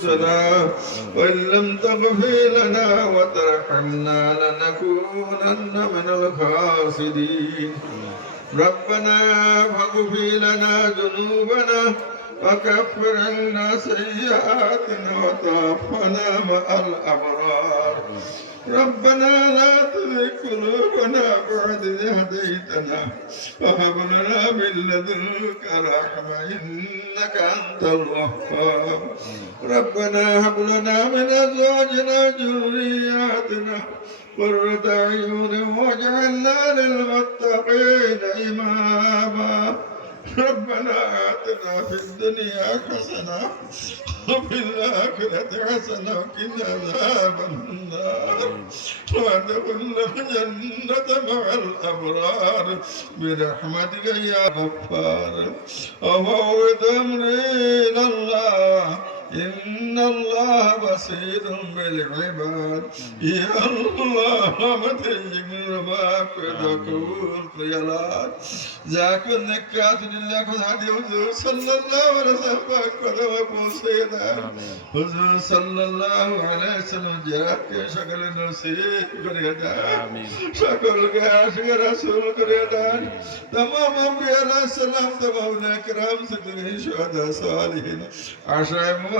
وإن لم تغفر لنا وترحمنا لنكونن من الخاسرين ربنا فاغفر لنا ذنوبنا وكفر عنا سيئاتنا وتوفنا مع الأبرار ربنا لا تذكرنا بعد هديتنا وهب لنا, لنا من لدنك رحمة إنك أنت الوهاب ربنا هب لنا من أزواجنا ذرياتنا قرة أعين واجعلنا للمتقين إماما ربنا آتنا في الدنيا حسنة وفي الآخرة حسنة وقنا عذاب النار وادخلنا الجنة مع الأبرار برحمتك يا غفار وفوض أمري الله إن الله بسيط بالعباد يا الله ما تجمل ما في يا الله ذاك النكات اللي أخذ هذه حضور صلى الله عليه وسلم فأخذ وبوسيدا حضور صلى الله عليه وسلم جاك شكل نصيب قريدا شكل كاشق رسول قريدا تمام أبي عليه السلام تمام نكرام سكتبه شهداء صالحين عشاء موسيقى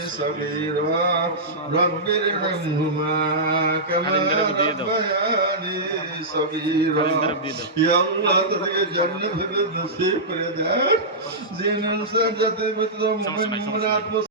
صغيرا رب ارحمهما كما ربياني صغيرا يا الله تر جنة بدر سيف رجال زين سجدت بدر مؤمن مراد